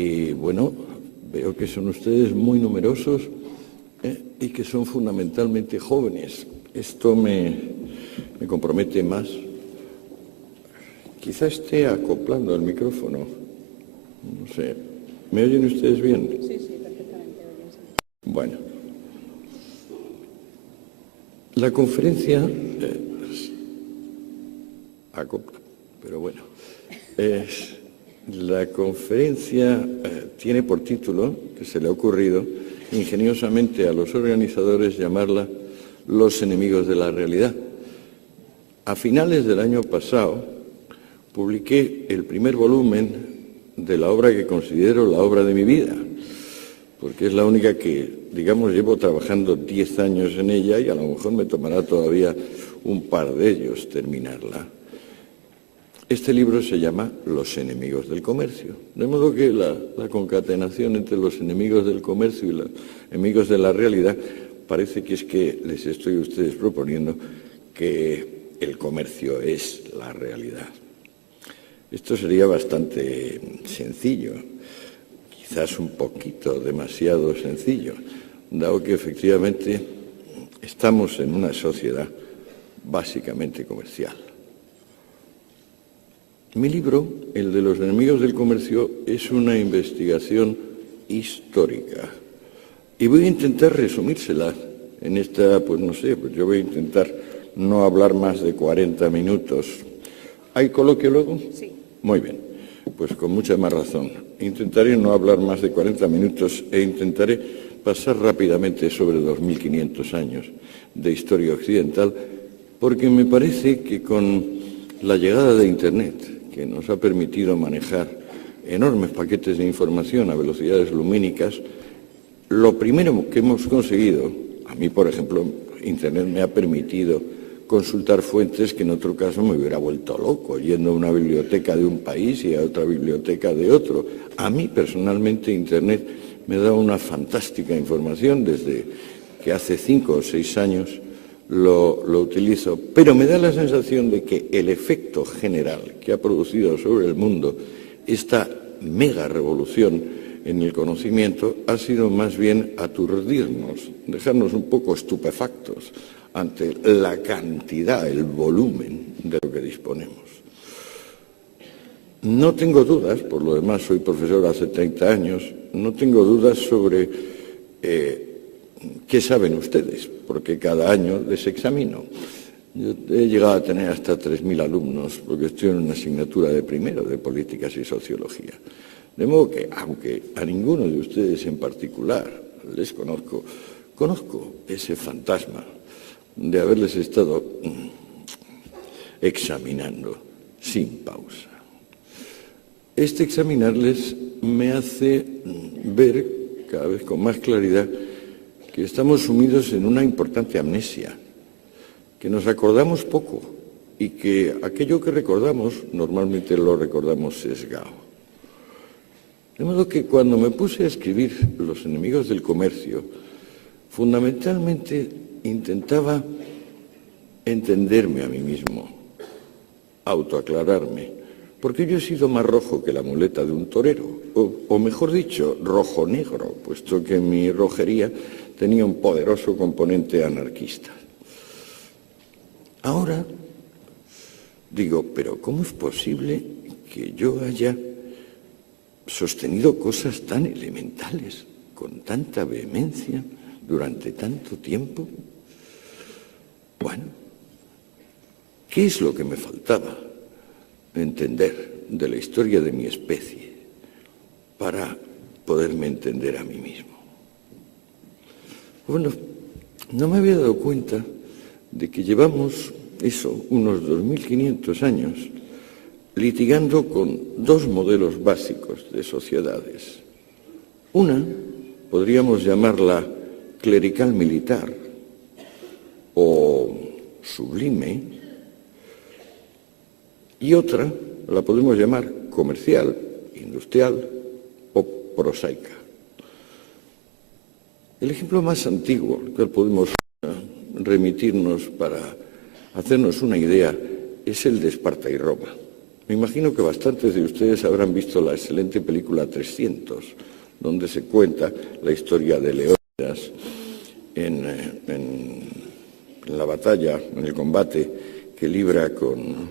Y bueno, veo que son ustedes muy numerosos y que son fundamentalmente jóvenes. Esto me compromete más. Quizá esté acoplando el micrófono. No sé. ¿Me oyen ustedes bien? Sí, perfectamente. Bueno. La conferencia acopla, pero bueno. La conferencia tiene por título, que se le ha ocurrido ingeniosamente a los organizadores, llamarla Los enemigos de la realidad. A finales del año pasado publiqué el primer volumen de la obra que considero la obra de mi vida, porque es la única que, digamos, llevo trabajando 10 años en ella y a lo mejor me tomará todavía un par de ellos terminarla. Este libro se llama Los enemigos del comercio, de modo que la concatenación entre los enemigos del comercio y los enemigos de la realidad parece que es que les estoy a ustedes proponiendo que el comercio es la realidad. Esto sería bastante sencillo, quizás un poquito demasiado sencillo, dado que efectivamente estamos en una sociedad básicamente comercial. Mi libro, el de los enemigos del comercio, es una investigación histórica y voy a intentar resumírsela en esta, pues no sé, pues yo voy a intentar no hablar más de 40 minutos. ¿Hay coloquio luego? Sí. Muy bien, pues con mucha más razón. Intentaré no hablar más de 40 minutos e intentaré pasar rápidamente sobre 2.500 años de historia occidental, porque me parece que con la llegada de Internet, que nos ha permitido manejar enormes paquetes de información a velocidades lumínicas, lo primero que hemos conseguido, a mí por ejemplo, Internet me ha permitido consultar fuentes que en otro caso me hubiera vuelto loco, yendo a una biblioteca de un país y a otra biblioteca de otro. A mí personalmente Internet me da una fantástica información desde que hace 5 o 6 años lo utilizo, pero me da la sensación de que el efecto general que ha producido sobre el mundo esta mega revolución en el conocimiento ha sido más bien aturdirnos, dejarnos un poco estupefactos ante la cantidad, el volumen de lo que disponemos. No tengo dudas, por lo demás soy profesor hace 30 años, no tengo dudas sobre qué saben ustedes, porque cada año les examino. Yo he llegado a tener hasta 3.000 alumnos, porque estoy en una asignatura de primero de políticas y sociología. De modo que, aunque a ninguno de ustedes en particular les conozco ese fantasma de haberles estado examinando sin pausa. Este examinarles me hace ver cada vez con más claridad que estamos sumidos en una importante amnesia, que nos acordamos poco y que aquello que recordamos normalmente lo recordamos sesgado. De modo que cuando me puse a escribir Los enemigos del comercio, fundamentalmente intentaba entenderme a mí mismo, autoaclararme, porque yo he sido más rojo que la muleta de un torero, o mejor dicho, rojo-negro, puesto que mi rojería tenía un poderoso componente anarquista. Ahora digo, pero ¿cómo es posible que yo haya sostenido cosas tan elementales, con tanta vehemencia, durante tanto tiempo? Bueno, ¿qué es lo que me faltaba entender de la historia de mi especie para poderme entender a mí mismo? Bueno, no me había dado cuenta de que llevamos unos 2.500 años litigando con dos modelos básicos de sociedades. Una, podríamos llamarla clerical militar o sublime, y otra la podemos llamar comercial, industrial o prosaica. El ejemplo más antiguo al cual podemos remitirnos para hacernos una idea es el de Esparta y Roma. Me imagino que bastantes de ustedes habrán visto la excelente película 300, donde se cuenta la historia de Leónidas en la batalla, en el combate que libra con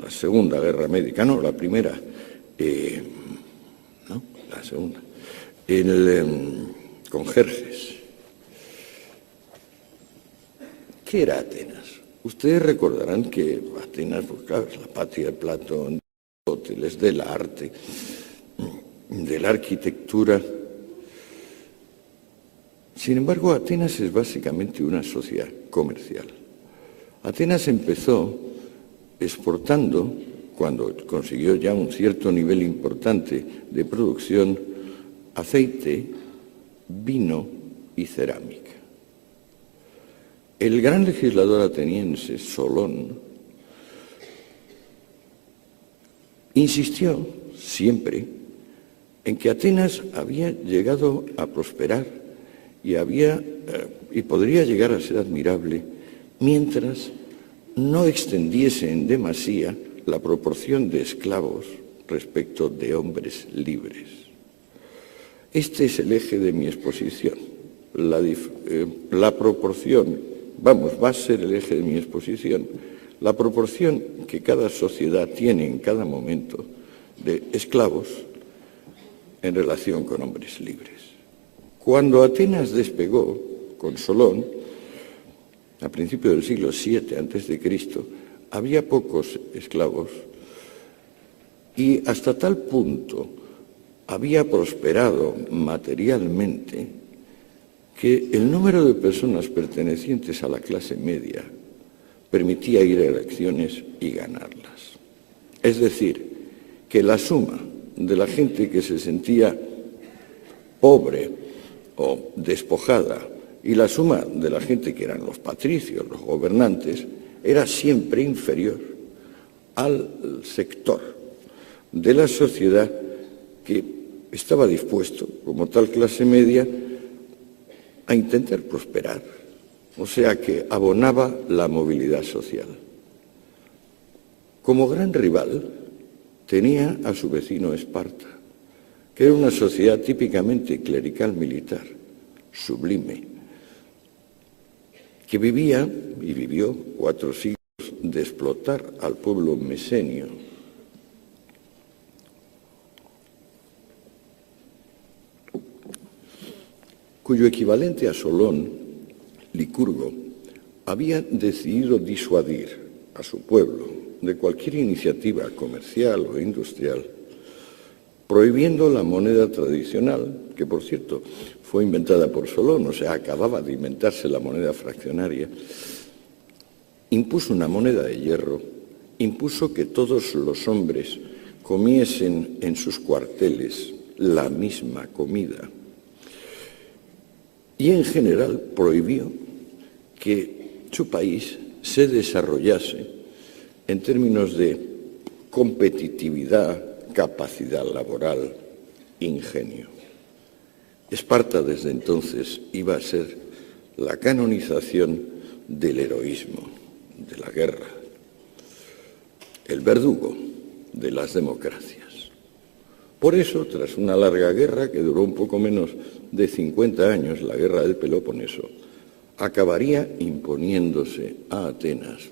la Segunda Guerra Médica, no, la primera, no, la segunda, con Jerjes. ¿Qué era Atenas? Ustedes recordarán que Atenas, pues claro, es la patria de Platón, de Aristóteles, del arte, de la arquitectura. Sin embargo, Atenas es básicamente una sociedad comercial. Atenas empezó exportando, cuando consiguió ya un cierto nivel importante de producción, aceite, vino y cerámica. El gran legislador ateniense, Solón, insistió siempre en que Atenas había llegado a prosperar y podría llegar a ser admirable mientras no extendiese en demasía la proporción de esclavos respecto de hombres libres. Este es el eje de mi exposición. La proporción, va a ser el eje de mi exposición, la proporción que cada sociedad tiene en cada momento de esclavos en relación con hombres libres. Cuando Atenas despegó con Solón, a principios del siglo VII a.C., había pocos esclavos y hasta tal punto había prosperado materialmente que el número de personas pertenecientes a la clase media permitía ir a elecciones y ganarlas. Es decir, que la suma de la gente que se sentía pobre o despojada y la suma de la gente que eran los patricios, los gobernantes, era siempre inferior al sector de la sociedad que estaba dispuesto, como tal clase media, a intentar prosperar, o sea que abonaba la movilidad social. Como gran rival tenía a su vecino Esparta, que era una sociedad típicamente clerical militar, sublime, que vivía y vivió 4 siglos de explotar al pueblo mesenio, cuyo equivalente a Solón, Licurgo, había decidido disuadir a su pueblo de cualquier iniciativa comercial o industrial, prohibiendo la moneda tradicional, que por cierto fue inventada por Solón, o sea, acababa de inventarse la moneda fraccionaria, impuso una moneda de hierro, impuso que todos los hombres comiesen en sus cuarteles la misma comida y en general prohibió que su país se desarrollase en términos de competitividad, capacidad laboral, ingenio. Esparta desde entonces iba a ser la canonización del heroísmo, de la guerra, el verdugo de las democracias. Por eso, tras una larga guerra que duró un poco menos de 50 años, la guerra del Peloponeso, acabaría imponiéndose a Atenas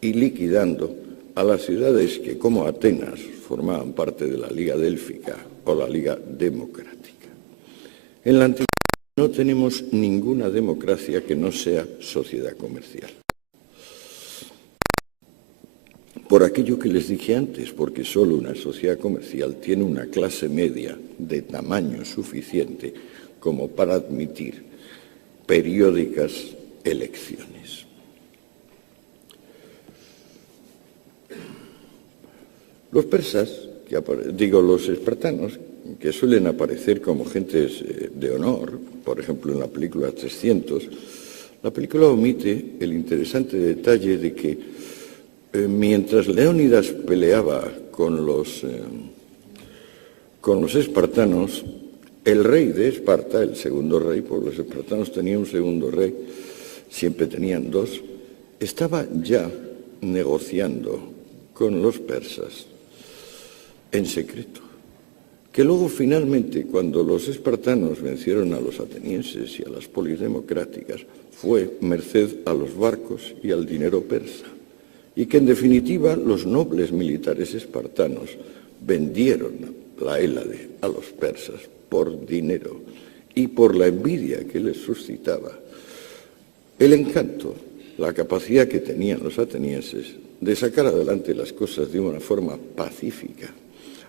y liquidando a las ciudades que, como Atenas, formaban parte de la Liga Délfica o la Liga Democrática. En la antigüedad no tenemos ninguna democracia que no sea sociedad comercial. Por aquello que les dije antes, porque solo una sociedad comercial tiene una clase media de tamaño suficiente como para admitir periódicas elecciones. Los persas, los espartanos, que suelen aparecer como gentes de honor, por ejemplo en la película 300, la película omite el interesante detalle de que mientras Leónidas peleaba con los espartanos, el rey de Esparta, el segundo rey, porque los espartanos tenían un segundo rey, siempre tenían 2, estaba ya negociando con los persas en secreto, que luego finalmente, cuando los espartanos vencieron a los atenienses y a las polis democráticas, fue merced a los barcos y al dinero persa, y que en definitiva los nobles militares espartanos vendieron la Hélade a los persas por dinero y por la envidia que les suscitaba el encanto, la capacidad que tenían los atenienses de sacar adelante las cosas de una forma pacífica,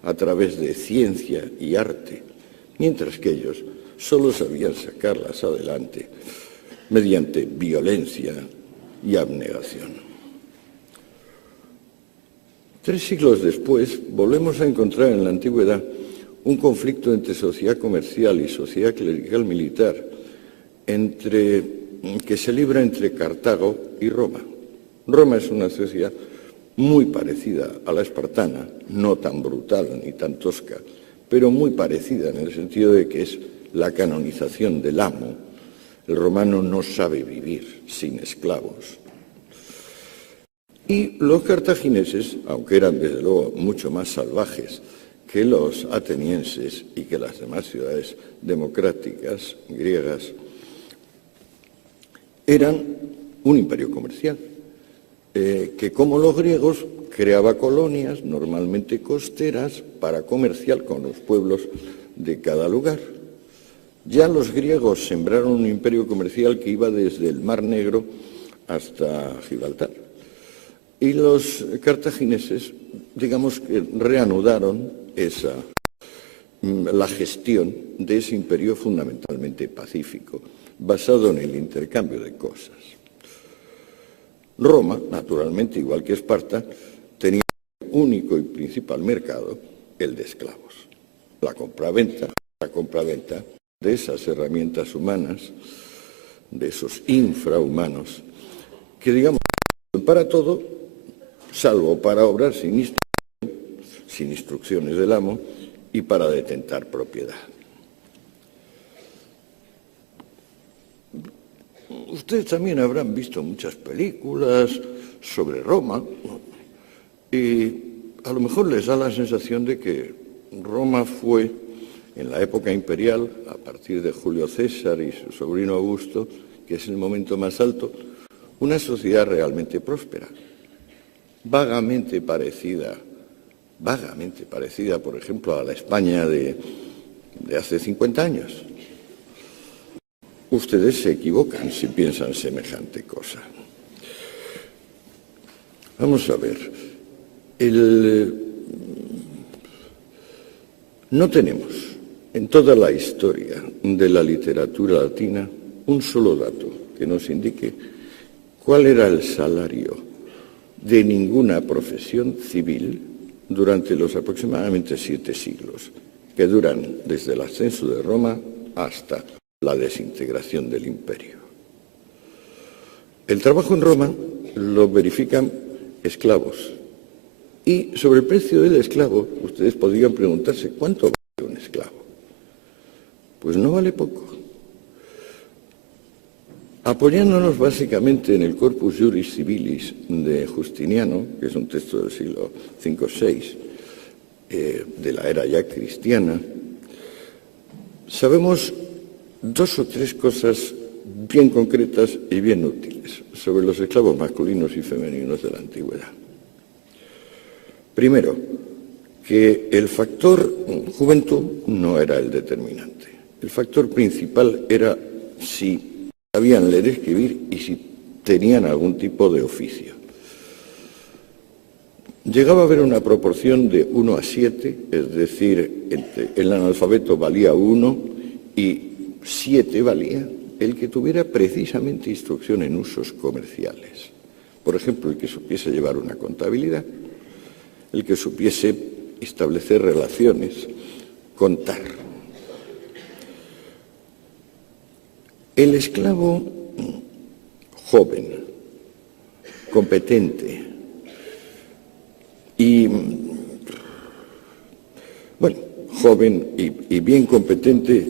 a través de ciencia y arte, mientras que ellos solo sabían sacarlas adelante mediante violencia y abnegación. 3 siglos después, volvemos a encontrar en la antigüedad un conflicto entre sociedad comercial y sociedad clerical militar, que se libra entre Cartago y Roma. Roma es una sociedad muy parecida a la espartana, no tan brutal ni tan tosca, pero muy parecida en el sentido de que es la canonización del amo. El romano no sabe vivir sin esclavos. Y los cartagineses, aunque eran desde luego mucho más salvajes que los atenienses y que las demás ciudades democráticas griegas, eran un imperio comercial, que como los griegos creaba colonias, normalmente costeras, para comerciar con los pueblos de cada lugar. Ya los griegos sembraron un imperio comercial que iba desde el Mar Negro hasta Gibraltar. Y los cartagineses, digamos que reanudaron la gestión de ese imperio fundamentalmente pacífico, basado en el intercambio de cosas. Roma, naturalmente, igual que Esparta, tenía un único y principal mercado, el de esclavos. La compraventa de esas herramientas humanas, de esos infrahumanos, que digamos para todo, salvo para obrar sin instrucciones del amo y para detentar propiedad. Ustedes también habrán visto muchas películas sobre Roma y a lo mejor les da la sensación de que Roma fue, en la época imperial, a partir de Julio César y su sobrino Augusto, que es el momento más alto, una sociedad realmente próspera, vagamente parecida, por ejemplo, a la España de hace 50 años. Ustedes se equivocan si piensan semejante cosa. Vamos a ver. No tenemos en toda la historia de la literatura latina un solo dato que nos indique cuál era el salario de ninguna profesión civil durante los aproximadamente 7 siglos, que duran desde el ascenso de Roma hasta la desintegración del imperio. El trabajo en Roma lo verifican esclavos. Y sobre el precio del esclavo, ustedes podrían preguntarse, ¿cuánto vale un esclavo? Pues no vale poco. Apoyándonos básicamente en el Corpus Juris Civilis de Justiniano, que es un texto del siglo V-VI, de la era ya cristiana, sabemos 2 o 3 cosas bien concretas y bien útiles sobre los esclavos masculinos y femeninos de la antigüedad. Primero, que el factor juventud no era el determinante. El factor principal era si sabían leer y escribir y si tenían algún tipo de oficio. Llegaba a haber una proporción de 1 a 7, es decir, el analfabeto valía 1 y 7 valía el que tuviera precisamente instrucción en usos comerciales. Por ejemplo, el que supiese llevar una contabilidad, el que supiese establecer relaciones, contar. El esclavo joven, competente y, joven y bien competente,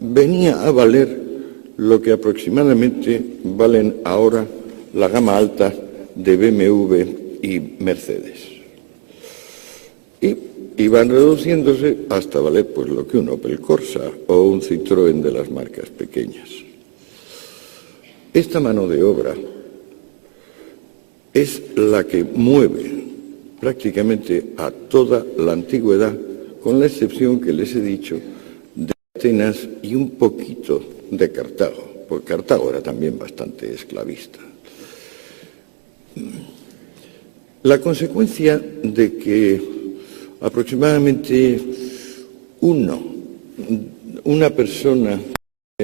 venía a valer lo que aproximadamente valen ahora la gama alta de BMW y Mercedes. y iban reduciéndose hasta valer pues lo que un Opel Corsa o un Citroën de las marcas pequeñas. Esta mano de obra es la que mueve prácticamente a toda la antigüedad, con la excepción que les he dicho de Atenas y un poquito de Cartago, porque Cartago era también bastante esclavista. La consecuencia de que aproximadamente una persona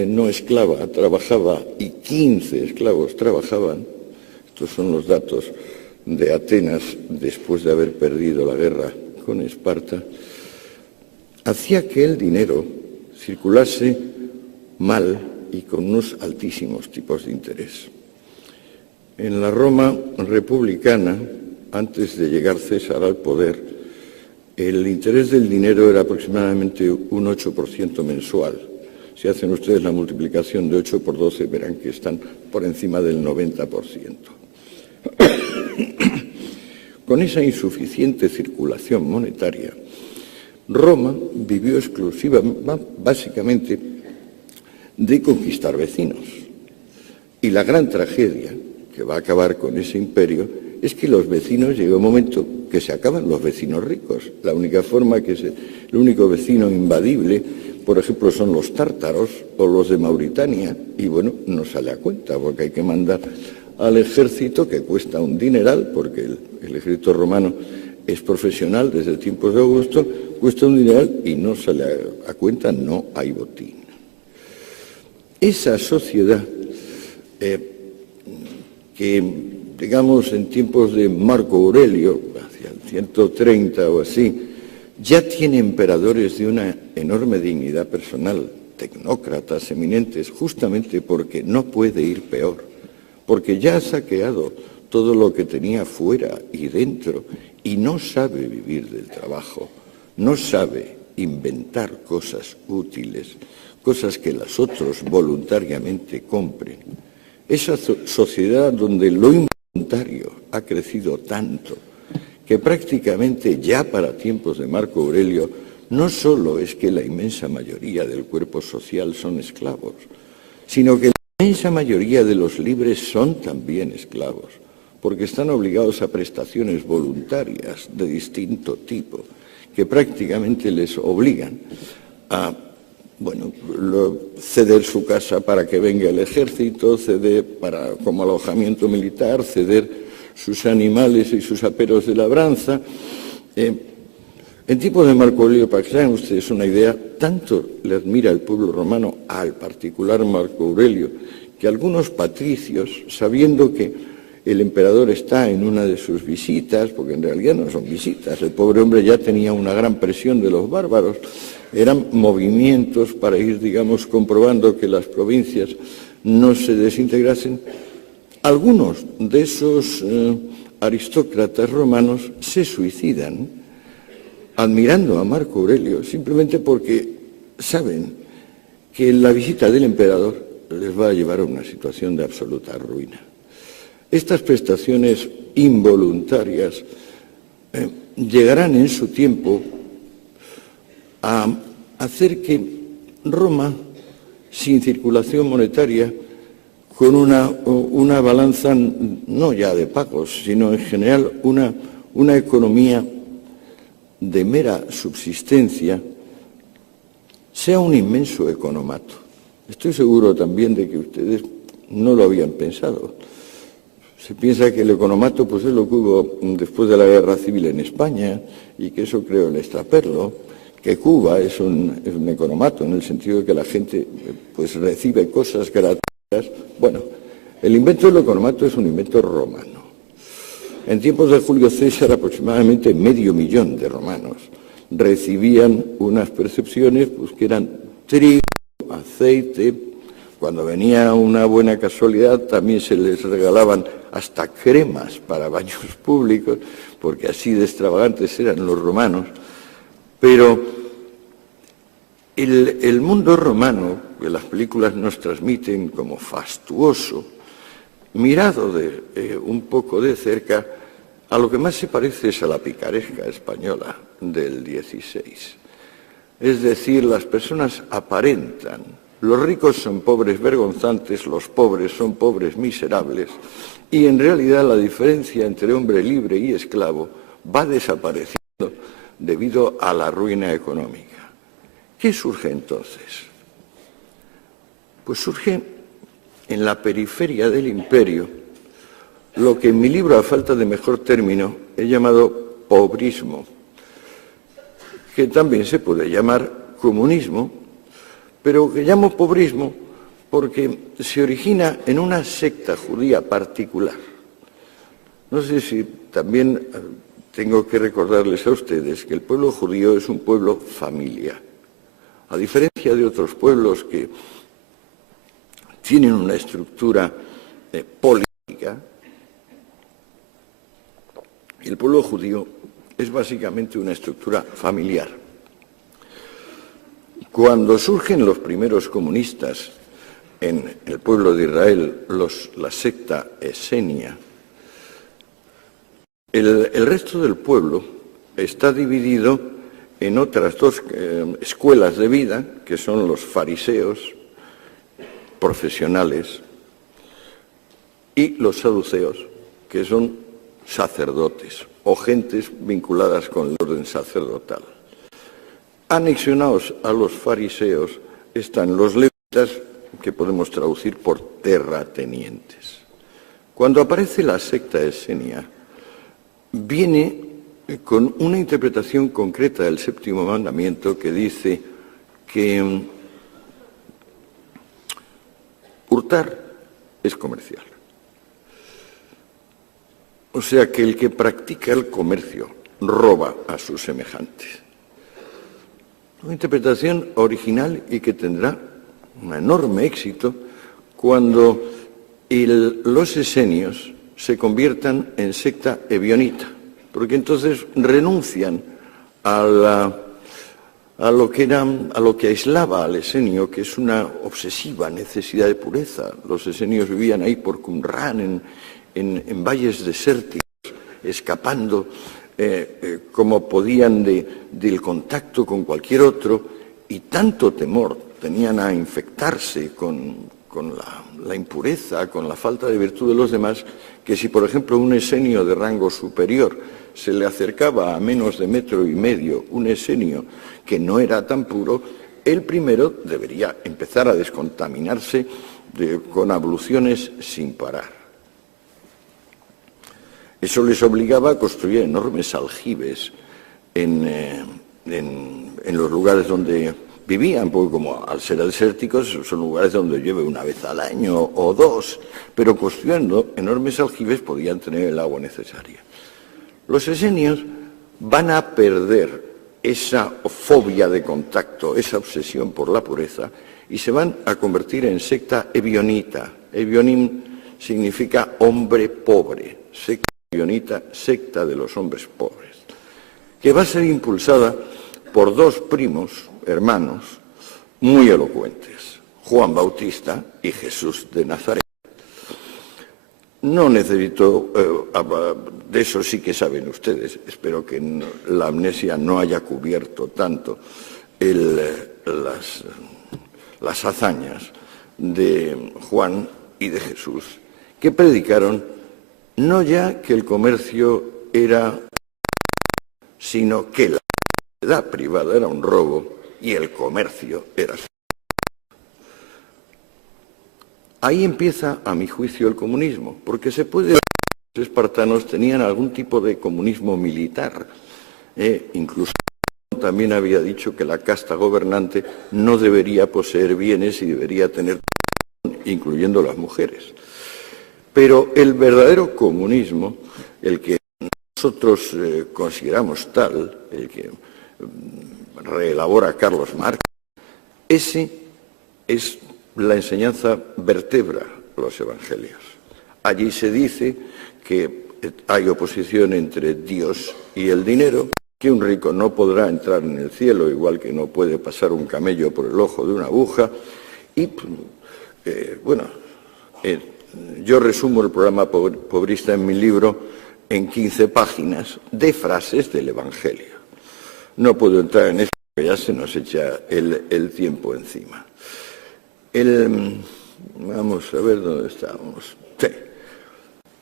no esclava trabajaba y 15 esclavos trabajaban, estos son los datos de Atenas después de haber perdido la guerra con Esparta, hacía que el dinero circulase mal y con unos altísimos tipos de interés. En la Roma republicana, antes de llegar César al poder, el interés del dinero era aproximadamente un 8% mensual. Si hacen ustedes la multiplicación de 8 por 12, verán que están por encima del 90%. Con esa insuficiente circulación monetaria, Roma vivió básicamente de conquistar vecinos. Y la gran tragedia que va a acabar con ese imperio es que los vecinos, llega un momento que se acaban los vecinos ricos. La única forma el único vecino invadible, por ejemplo, son los tártaros o los de Mauritania, y bueno, no sale a cuenta porque hay que mandar al ejército, que cuesta un dineral, porque el ejército romano es profesional desde tiempos de Augusto, cuesta un dineral y no sale a cuenta, no hay botín. Esa sociedad que, digamos, en tiempos de Marco Aurelio, hacia el 130 o así, ya tiene emperadores de una enorme dignidad personal, tecnócratas eminentes, justamente porque no puede ir peor, porque ya ha saqueado todo lo que tenía fuera y dentro y no sabe vivir del trabajo, no sabe inventar cosas útiles, cosas que los otros voluntariamente compren. Esa sociedad donde lo involuntario ha crecido tanto que prácticamente ya para tiempos de Marco Aurelio no solo es que la inmensa mayoría del cuerpo social son esclavos, sino que la inmensa mayoría de los libres son también esclavos, porque están obligados a prestaciones voluntarias de distinto tipo, que prácticamente les obligan a ceder su casa para que venga el ejército, ceder como alojamiento militar, ceder sus animales y sus aperos de labranza. En tiempos de Marco Aurelio, para que se hagan ustedes una idea, tanto le admira el pueblo romano al particular Marco Aurelio, que algunos patricios, sabiendo que el emperador está en una de sus visitas, porque en realidad no son visitas, el pobre hombre ya tenía una gran presión de los bárbaros, eran movimientos para ir, digamos, comprobando que las provincias no se desintegrasen. Algunos de esos aristócratas romanos se suicidan admirando a Marco Aurelio, simplemente porque saben que la visita del emperador les va a llevar a una situación de absoluta ruina. Estas prestaciones involuntarias llegarán en su tiempo a hacer que Roma, sin circulación monetaria, con una balanza no ya de pagos, sino en general una economía de mera subsistencia, sea un inmenso economato. Estoy seguro también de que ustedes no lo habían pensado. Se piensa que el economato pues, es lo que hubo después de la Guerra Civil en España y que eso creó el extraperlo, que Cuba es un economato en el sentido de que la gente pues, recibe cosas gratuitas. Bueno, el invento del economato es un invento romano. En tiempos de Julio César, aproximadamente 500.000 de romanos recibían unas percepciones pues, que eran trigo, aceite. Cuando venía una buena casualidad, también se les regalaban hasta cremas para baños públicos, porque así de extravagantes eran los romanos. Pero el mundo romano, que las películas nos transmiten como fastuoso, mirado un poco de cerca, a lo que más se parece es a la picaresca española del XVI. Es decir, las personas aparentan, los ricos son pobres vergonzantes, los pobres son pobres miserables, y en realidad la diferencia entre hombre libre y esclavo va desapareciendo debido a la ruina económica. ¿Qué surge entonces? Pues surge en la periferia del imperio lo que en mi libro, a falta de mejor término, he llamado pobrismo, que también se puede llamar comunismo, pero que llamo pobrismo porque se origina en una secta judía particular. No sé si también tengo que recordarles a ustedes que el pueblo judío es un pueblo familiar. A diferencia de otros pueblos que tienen una estructura política, el pueblo judío es básicamente una estructura familiar. Cuando surgen los primeros comunistas en el pueblo de Israel, la secta esenia, el resto del pueblo está dividido en otras dos escuelas de vida, que son los fariseos profesionales y los saduceos, que son sacerdotes o gentes vinculadas con el orden sacerdotal. Anexionados a los fariseos están los levitas, que podemos traducir por terratenientes. Cuando aparece la secta esenia, viene con una interpretación concreta del séptimo mandamiento que dice que hurtar es comercial. O sea que el que practica el comercio roba a sus semejantes. Una interpretación original y que tendrá un enorme éxito cuando los esenios se conviertan en secta ebionita, porque entonces renuncian a lo que aislaba al esenio, que es una obsesiva necesidad de pureza. Los esenios vivían ahí por Qumran, en valles desérticos, escapando como podían del contacto con cualquier otro, y tanto temor tenían a infectarse con la impureza, con la falta de virtud de los demás, que si, por ejemplo, un esenio de rango superior se le acercaba a menos de 1,5 metros, un esenio que no era tan puro, el primero debería empezar a descontaminarse con abluciones sin parar. Eso les obligaba a construir enormes aljibes en los lugares donde vivían, porque como al ser desérticos son lugares donde llueve una vez al año o dos, pero construyendo enormes aljibes podían tener el agua necesaria. Los esenios van a perder esa fobia de contacto, esa obsesión por la pureza, y se van a convertir en secta ebionita. Ebionim significa hombre pobre, secta ebionita, secta de los hombres pobres, que va a ser impulsada por dos primos hermanos muy elocuentes, Juan Bautista y Jesús de Nazaret. No necesito, de eso sí que saben ustedes, espero que la amnesia no haya cubierto tanto las hazañas de Juan y de Jesús, que predicaron no ya que el comercio era, sino que la propiedad privada era un robo y el comercio era. Ahí empieza, a mi juicio, el comunismo, porque se puede decir que los espartanos tenían algún tipo de comunismo militar. Incluso también había dicho que la casta gobernante no debería poseer bienes y debería tener, incluyendo las mujeres. Pero el verdadero comunismo, el que nosotros consideramos tal, el que reelabora Carlos Marx, ese es la enseñanza vertebra los evangelios. Allí se dice que hay oposición entre Dios y el dinero, que un rico no podrá entrar en el cielo, igual que no puede pasar un camello por el ojo de una aguja. Y, yo resumo el programa pobrista en mi libro en 15 páginas de frases del Evangelio. No puedo entrar en eso, porque ya se nos echa el tiempo encima. Vamos a ver dónde estamos. Sí.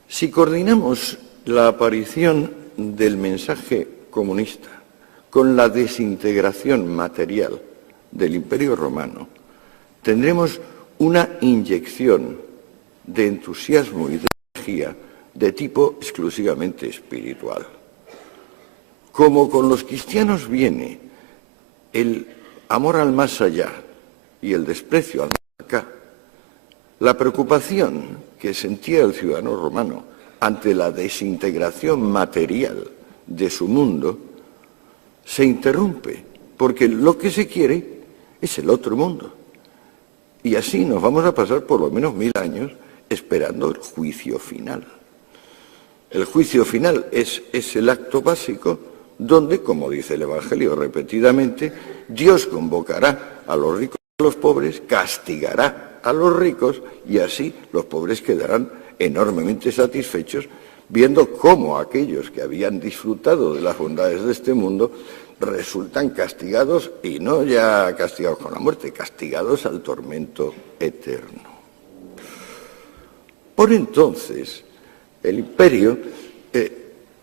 Si coordinamos la aparición del mensaje comunista con la desintegración material del Imperio Romano, tendremos una inyección de entusiasmo y de energía de tipo exclusivamente espiritual. Como con los cristianos viene el amor al más allá y el desprecio al más acá, la preocupación que sentía el ciudadano romano ante la desintegración material de su mundo se interrumpe, porque lo que se quiere es el otro mundo. Y así nos vamos a pasar por lo menos 1000 años esperando el juicio final. El juicio final es el acto básico donde, como dice el Evangelio repetidamente, Dios convocará a los ricos y a los pobres, castigará a los ricos y así los pobres quedarán enormemente satisfechos viendo cómo aquellos que habían disfrutado de las bondades de este mundo resultan castigados, y no ya castigados con la muerte, castigados al tormento eterno. Por entonces, el imperio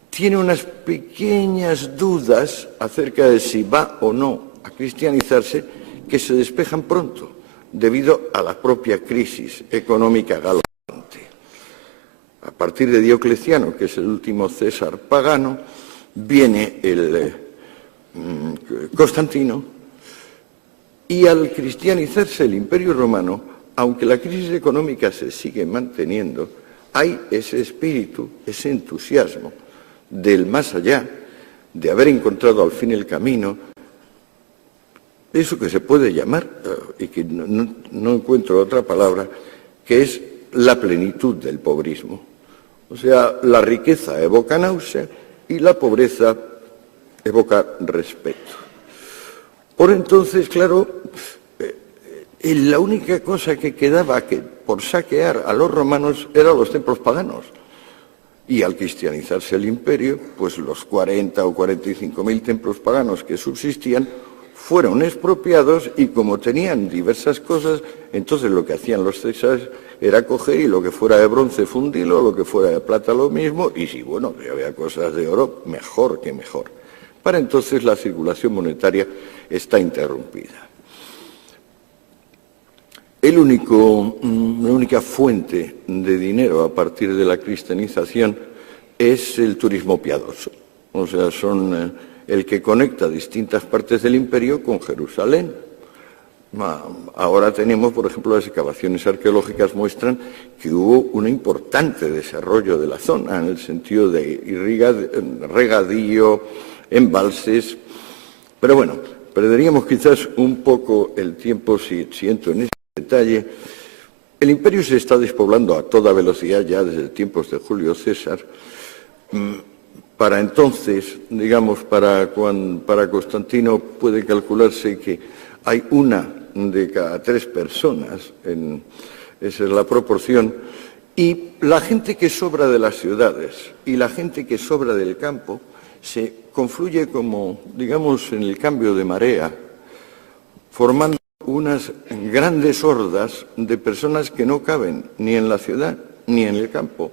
tiene unas pequeñas dudas acerca de si va o no a cristianizarse, que se despejan pronto, debido a la propia crisis económica galopante. A partir de Diocleciano, que es el último César pagano, viene el Constantino, y al cristianizarse el Imperio Romano, aunque la crisis económica se sigue manteniendo, hay ese espíritu, ese entusiasmo del más allá, de haber encontrado al fin el camino, eso que se puede llamar, y que no encuentro otra palabra, que es la plenitud del pobrismo. O sea, la riqueza evoca náusea y la pobreza evoca respeto. Por entonces, claro, la única cosa que quedaba por saquear a los romanos eran los templos paganos. Y al cristianizarse el imperio, pues los 40 o 45.000 templos paganos que subsistían fueron expropiados, y como tenían diversas cosas, entonces lo que hacían los césares era coger y lo que fuera de bronce fundirlo, lo que fuera de plata lo mismo, y si bueno, si había cosas de oro, mejor que mejor. Para entonces la circulación monetaria está interrumpida. La única fuente de dinero a partir de la cristianización es el turismo piadoso. O sea, son el que conecta distintas partes del imperio con Jerusalén. Ahora tenemos, por ejemplo, las excavaciones arqueológicas muestran que hubo un importante desarrollo de la zona en el sentido de regadío, embalses. Pero bueno, perderíamos quizás un poco el tiempo si entro en ese detalle. El imperio se está despoblando a toda velocidad ya desde tiempos de Julio César. Para entonces, digamos, para Constantino puede calcularse que hay 1 de cada 3 personas, esa es la proporción, y la gente que sobra de las ciudades y la gente que sobra del campo se confluye como, digamos, en el cambio de marea, formando unas grandes hordas de personas que no caben ni en la ciudad ni en el campo.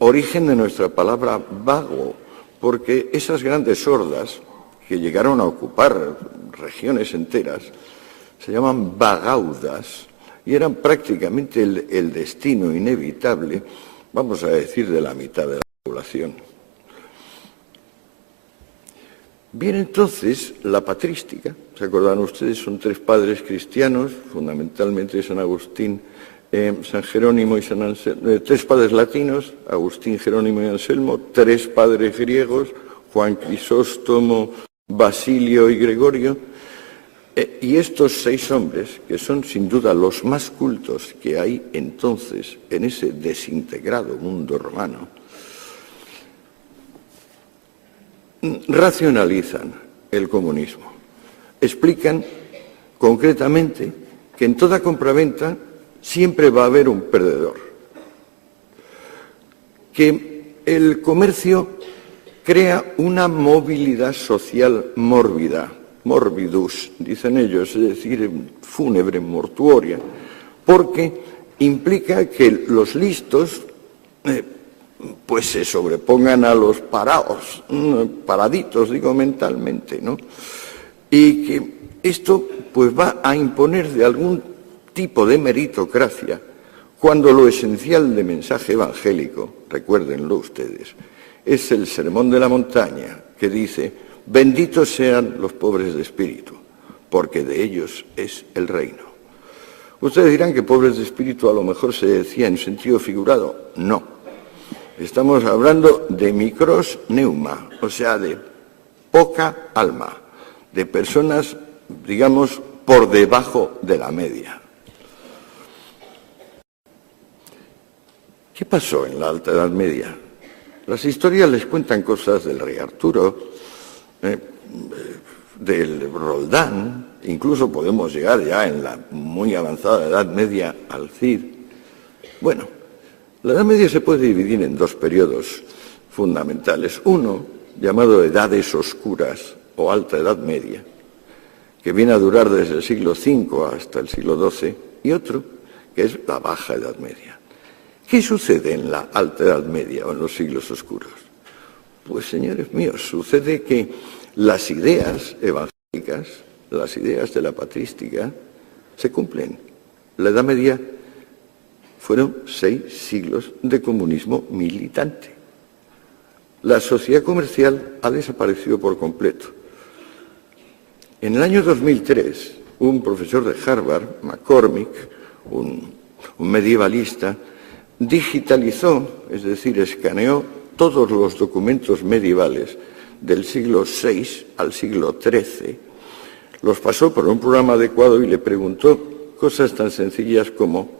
Origen de nuestra palabra vago, porque esas grandes hordas que llegaron a ocupar regiones enteras se llaman vagaudas y eran prácticamente el destino inevitable, vamos a decir, de la mitad de la población. Bien, entonces, la patrística, ¿se acordan ustedes? Son 3 padres cristianos, fundamentalmente San Agustín, San Jerónimo y San Anselmo, 3 padres latinos, Agustín, Jerónimo y Anselmo, 3 padres griegos, Juan Crisóstomo, Basilio y Gregorio, y estos 6 hombres, que son sin duda los más cultos que hay entonces en ese desintegrado mundo romano, racionalizan el comunismo, explican concretamente que en toda compraventa siempre va a haber un perdedor, que el comercio crea una movilidad social mórbida, morbidus, dicen ellos, es decir, fúnebre, mortuoria, porque implica que los listos pues se sobrepongan a los parados, paraditos, digo mentalmente, ¿no? Y que esto pues va a imponer de algún tipo de meritocracia cuando lo esencial de mensaje evangélico, recuérdenlo ustedes, es el sermón de la montaña que dice: benditos sean los pobres de espíritu, porque de ellos es el reino. Ustedes dirán que pobres de espíritu a lo mejor se decía en sentido figurado. No. Estamos hablando de micros neuma, o sea, de poca alma, de personas, digamos, por debajo de la media. ¿Qué pasó en la Alta Edad Media? Las historias les cuentan cosas del rey Arturo, del Roldán, incluso podemos llegar ya en la muy avanzada Edad Media al Cid. Bueno, la Edad Media se puede dividir en dos periodos fundamentales. Uno, llamado Edades Oscuras o Alta Edad Media, que viene a durar desde el siglo V hasta el siglo XII, y otro, que es la Baja Edad Media. ¿Qué sucede en la Alta Edad Media o en los siglos oscuros? Pues, señores míos, sucede que las ideas evangélicas, las ideas de la patrística, se cumplen. La Edad Media fueron 6 siglos de comunismo militante. La sociedad comercial ha desaparecido por completo. En el año 2003, un profesor de Harvard, McCormick, un medievalista, digitalizó, es decir, escaneó todos los documentos medievales del siglo VI al siglo XIII, los pasó por un programa adecuado y le preguntó cosas tan sencillas como: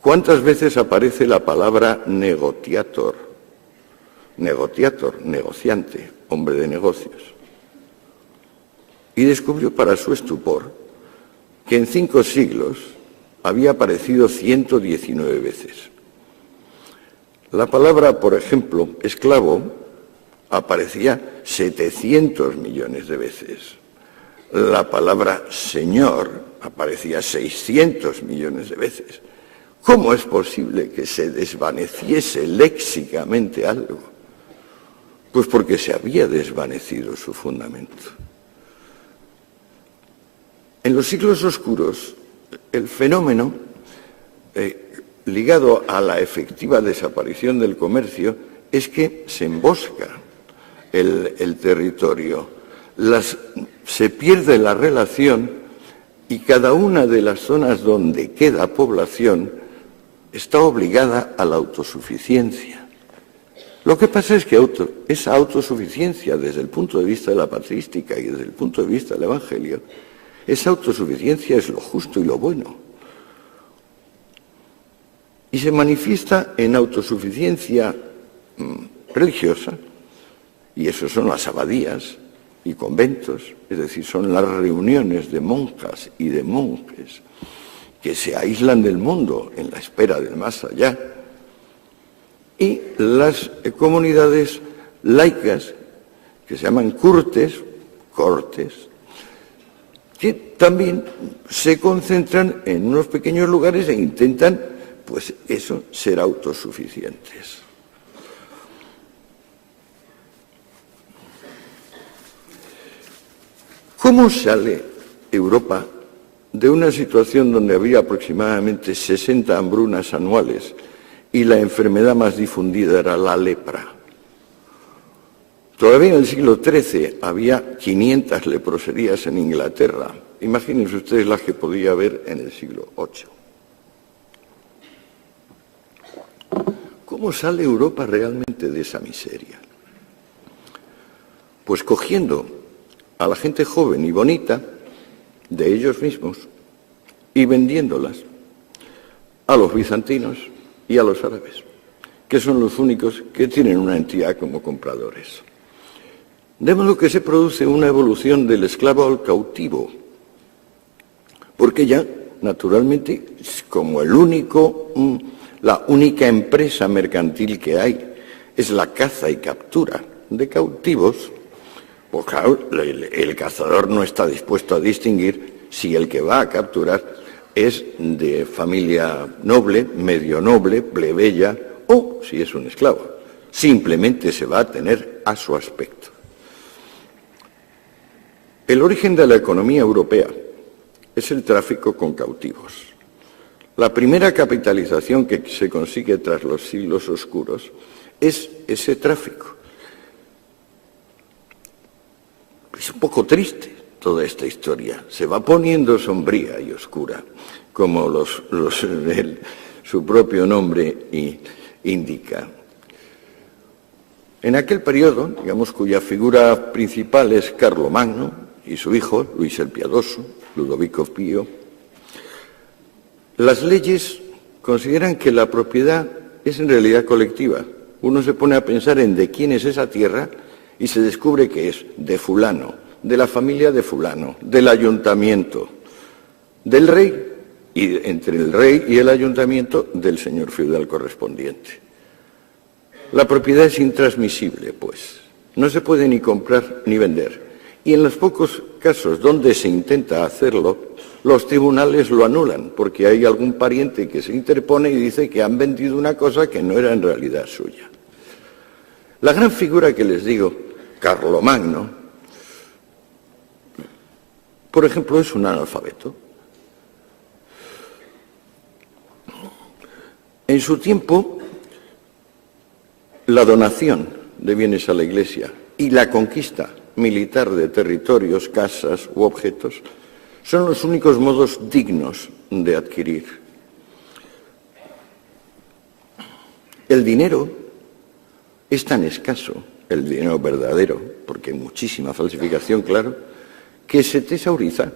¿cuántas veces aparece la palabra negotiator? Negotiator, negociante, hombre de negocios. Y descubrió para su estupor que en 5 siglos había aparecido 119 veces. La palabra, por ejemplo, esclavo, aparecía 700 millones de veces. La palabra señor aparecía 600 millones de veces. ¿Cómo es posible que se desvaneciese léxicamente algo? Pues porque se había desvanecido su fundamento. En los siglos oscuros, el fenómeno ligado a la efectiva desaparición del comercio es que se embosca el territorio, se pierde la relación y cada una de las zonas donde queda población está obligada a la autosuficiencia. Lo que pasa es que esa autosuficiencia, desde el punto de vista de la patrística y desde el punto de vista del Evangelio, esa autosuficiencia es lo justo y lo bueno. Y se manifiesta en autosuficiencia religiosa, y eso son las abadías y conventos, es decir, son las reuniones de monjas y de monjes que se aíslan del mundo en la espera del más allá, y las comunidades laicas que se llaman cortes, que también se concentran en unos pequeños lugares e intentan, pues eso, ser autosuficientes. ¿Cómo sale Europa de una situación donde había aproximadamente 60 hambrunas anuales y la enfermedad más difundida era la lepra? Todavía en el siglo XIII había 500 leproserías en Inglaterra. Imagínense ustedes las que podía haber en el siglo VIII. ¿Cómo sale Europa realmente de esa miseria? Pues cogiendo a la gente joven y bonita de ellos mismos y vendiéndolas a los bizantinos y a los árabes, que son los únicos que tienen una entidad como compradores. De modo que se produce una evolución del esclavo al cautivo, porque ya, naturalmente, como la única empresa mercantil que hay es la caza y captura de cautivos, pues claro, el cazador no está dispuesto a distinguir si el que va a capturar es de familia noble, medio noble, plebeya o si es un esclavo. Simplemente se va a atener a su aspecto. El origen de la economía europea es el tráfico con cautivos. La primera capitalización que se consigue tras los siglos oscuros es ese tráfico. Es un poco triste toda esta historia. Se va poniendo sombría y oscura, como su propio nombre indica. En aquel periodo, digamos, cuya figura principal es Carlomagno y su hijo, Luis el Piadoso, Ludovico Pío, las leyes consideran que la propiedad es en realidad colectiva. Uno se pone a pensar en de quién es esa tierra y se descubre que es de fulano, de la familia de fulano, del ayuntamiento, del rey, y entre el rey y el ayuntamiento del señor feudal correspondiente. La propiedad es intransmisible, pues. No se puede ni comprar ni vender. Y en los pocos casos donde se intenta hacerlo, los tribunales lo anulan, porque hay algún pariente que se interpone y dice que han vendido una cosa que no era en realidad suya. La gran figura que les digo, Carlomagno, por ejemplo, es un analfabeto. En su tiempo, la donación de bienes a la Iglesia y la conquista militar de territorios, casas u objetos son los únicos modos dignos de adquirir. El dinero es tan escaso, el dinero verdadero, porque hay muchísima falsificación, claro, que se tesauriza.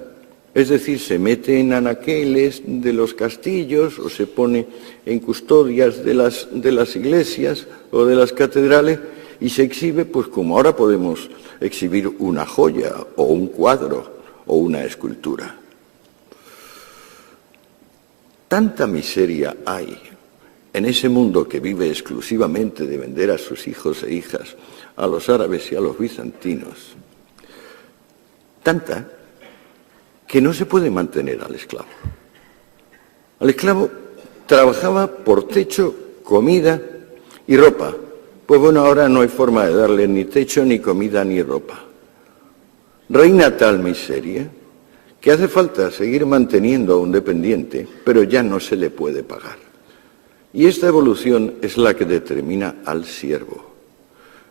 Es decir, se mete en anaqueles de los castillos o se pone en custodias de las iglesias o de las catedrales y se exhibe, pues como ahora podemos exhibir una joya o un cuadro o una escultura. Tanta miseria hay en ese mundo que vive exclusivamente de vender a sus hijos e hijas a los árabes y a los bizantinos, tanta que no se puede mantener al esclavo. Al esclavo trabajaba por techo, comida y ropa. Pues bueno, ahora no hay forma de darle ni techo, ni comida, ni ropa. Reina tal miseria que hace falta seguir manteniendo a un dependiente, pero ya no se le puede pagar. Y esta evolución es la que determina al siervo.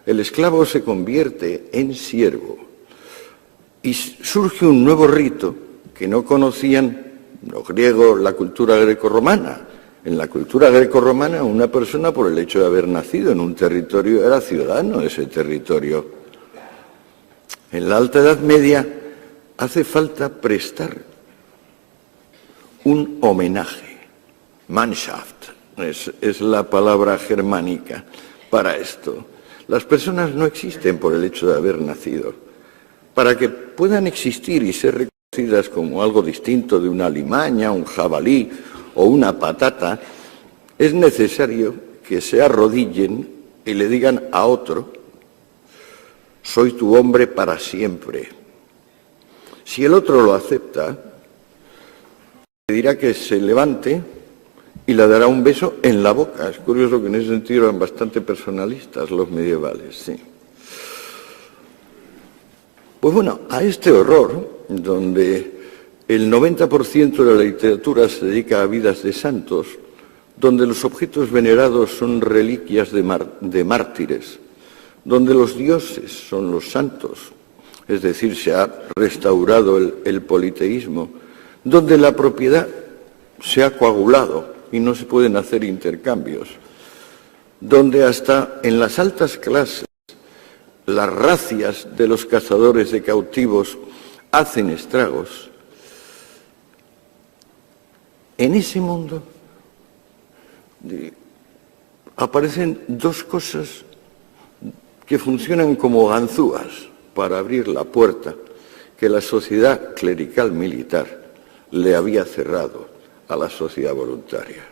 El esclavo se convierte en siervo y surge un nuevo rito que no conocían los griegos, la cultura grecorromana. En la cultura grecorromana, una persona, por el hecho de haber nacido en un territorio, era ciudadano de ese territorio. En la Alta Edad Media hace falta prestar un homenaje. Mannschaft es la palabra germánica para esto. Las personas no existen por el hecho de haber nacido. Para que puedan existir y ser reconocidas como algo distinto de una alimaña, un jabalí o una patata, es necesario que se arrodillen y le digan a otro: soy tu hombre para siempre. Si el otro lo acepta, le dirá que se levante y le dará un beso en la boca. Es curioso que en ese sentido eran bastante personalistas los medievales, sí. Pues bueno, a este horror, donde el 90% de la literatura se dedica a vidas de santos, donde los objetos venerados son reliquias de mártires, donde los dioses son los santos, es decir, se ha restaurado el politeísmo, donde la propiedad se ha coagulado y no se pueden hacer intercambios, donde hasta en las altas clases las racias de los cazadores de cautivos hacen estragos. En ese mundo aparecen dos cosas que funcionan como ganzúas para abrir la puerta que la sociedad clerical militar le había cerrado a la sociedad voluntaria.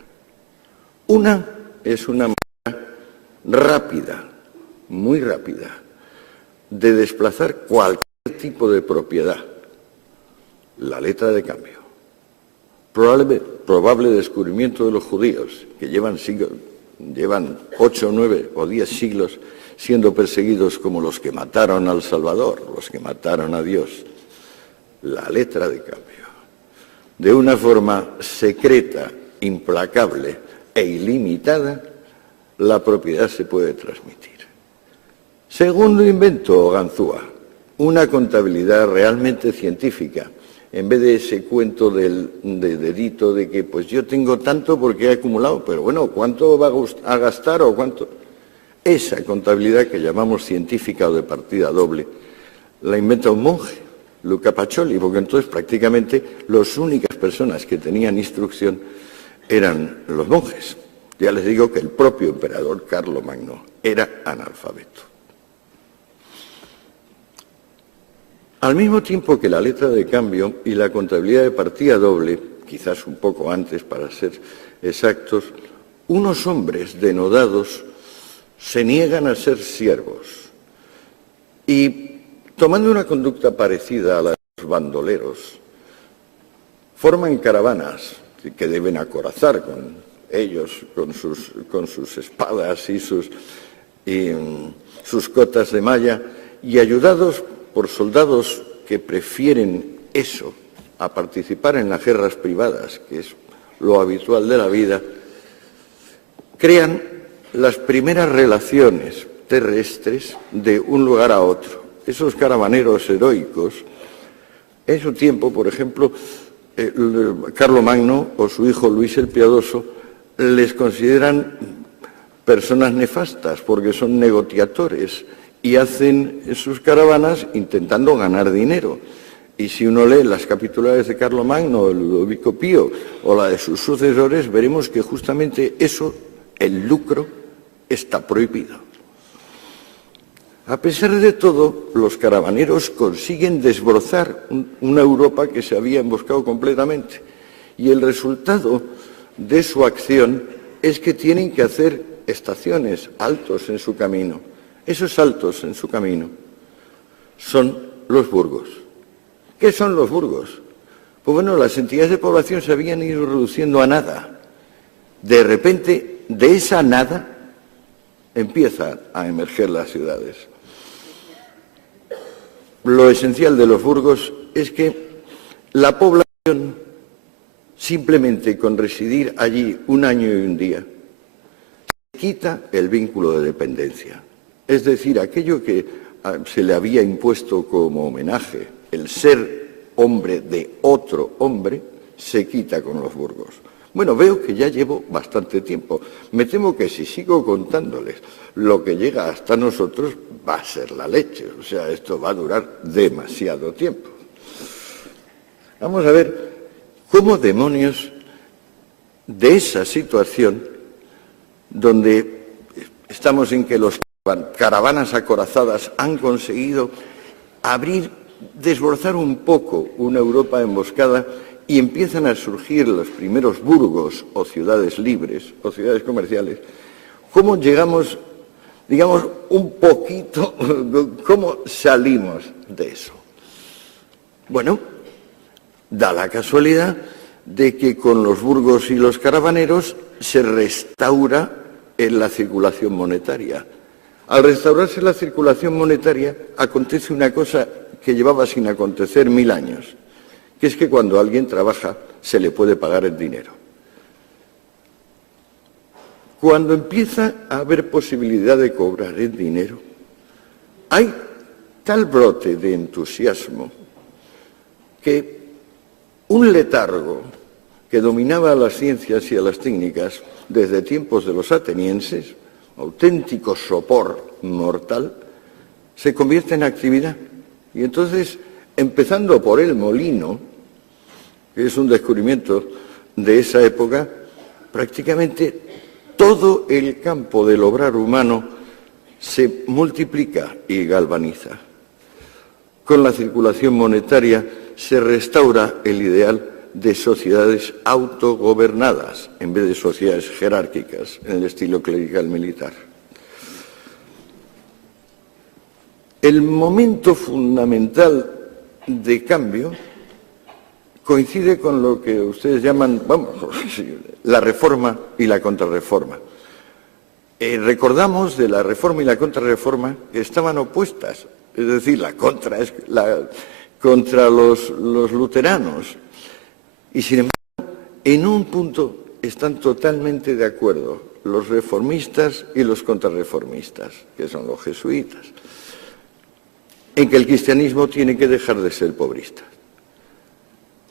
Una es una manera rápida, muy rápida, de desplazar cualquier tipo de propiedad, la letra de cambio. Probable descubrimiento de los judíos, que llevan 8, 9 o 10 siglos siendo perseguidos como los que mataron al Salvador, los que mataron a Dios. La letra de cambio. De una forma secreta, implacable e ilimitada, la propiedad se puede transmitir. Segundo invento, Ganzúa, una contabilidad realmente científica, en vez de ese cuento de dedito de que pues yo tengo tanto porque he acumulado, pero bueno, ¿cuánto va a gastar o cuánto? Esa contabilidad que llamamos científica o de partida doble, la inventa un monje, Luca Pacioli, porque entonces prácticamente las únicas personas que tenían instrucción eran los monjes. Ya les digo que el propio emperador Carlomagno era analfabeto. Al mismo tiempo que la letra de cambio y la contabilidad de partida doble, quizás un poco antes para ser exactos, unos hombres denodados se niegan a ser siervos y, tomando una conducta parecida a la de los bandoleros, forman caravanas que deben acorazar con ellos, con sus espadas y sus cotas de malla, y ayudados por soldados que prefieren eso a participar en las guerras privadas, que es lo habitual de la vida, crean las primeras relaciones terrestres de un lugar a otro. Esos caravaneros heroicos, en su tiempo, por ejemplo, Carlomagno o su hijo Luis el Piadoso les consideran personas nefastas porque son negociadores y hacen sus caravanas intentando ganar dinero. Y si uno lee las capitulares de Carlomagno, de Ludovico Pío o la de sus sucesores, veremos que justamente eso, el lucro, está prohibido. A pesar de todo, los caravaneros consiguen desbrozar una Europa que se había emboscado completamente. Y el resultado de su acción es que tienen que hacer estaciones, altos en su camino. Esos altos en su camino son los burgos. ¿Qué son los burgos? Pues bueno, las entidades de población se habían ido reduciendo a nada. De repente, de esa nada, empiezan a emerger las ciudades. Lo esencial de los burgos es que la población, simplemente con residir allí un año y un día, quita el vínculo de dependencia. Es decir, aquello que se le había impuesto como homenaje, el ser hombre de otro hombre, se quita con los burgos. Bueno, veo que ya llevo bastante tiempo. Me temo que si sigo contándoles lo que llega hasta nosotros, va a ser la leche. O sea, esto va a durar demasiado tiempo. Vamos a ver cómo demonios de esa situación, donde estamos en que los caravanas acorazadas han conseguido desbrozar un poco una Europa emboscada, y empiezan a surgir los primeros burgos o ciudades libres o ciudades comerciales. ¿Cómo llegamos, digamos, un poquito, cómo salimos de eso? Bueno, da la casualidad de que con los burgos y los caravaneros se restaura la circulación monetaria. Al restaurarse la circulación monetaria, acontece una cosa que llevaba sin acontecer 1000 años, que es que cuando alguien trabaja se le puede pagar el dinero. Cuando empieza a haber posibilidad de cobrar el dinero, hay tal brote de entusiasmo que un letargo que dominaba a las ciencias y a las técnicas desde tiempos de los atenienses, auténtico sopor mortal, se convierte en actividad. Y entonces, empezando por el molino, que es un descubrimiento de esa época, prácticamente todo el campo del obrar humano se multiplica y galvaniza. Con la circulación monetaria se restaura el ideal de sociedades autogobernadas en vez de sociedades jerárquicas en el estilo clerical militar. El momento fundamental de cambio coincide con lo que ustedes llaman, vamos, la reforma y la contrarreforma. Recordamos de la reforma y la contrarreforma que estaban opuestas, es decir, contra los luteranos. Y sin embargo, en un punto están totalmente de acuerdo los reformistas y los contrarreformistas, que son los jesuitas, en que el cristianismo tiene que dejar de ser pobrista.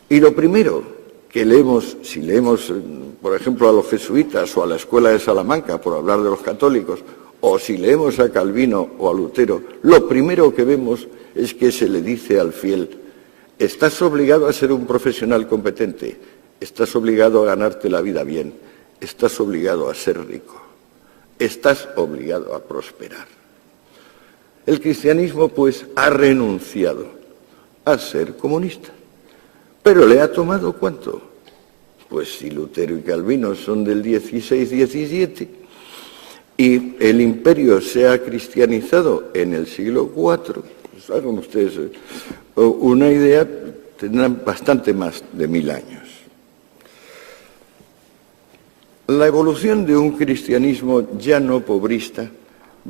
Y lo primero que leemos, si leemos, por ejemplo, a los jesuitas o a la Escuela de Salamanca, por hablar de los católicos, o si leemos a Calvino o a Lutero, lo primero que vemos es que se le dice al fiel: estás obligado a ser un profesional competente, estás obligado a ganarte la vida bien, estás obligado a ser rico, estás obligado a prosperar. El cristianismo, pues, ha renunciado a ser comunista. ¿Pero le ha tomado cuánto? Pues si Lutero y Calvino son del 16-17 y el imperio se ha cristianizado en el siglo IV, pues hagan ustedes una idea, tendrán bastante más de 1000 años. La evolución de un cristianismo ya no pobrista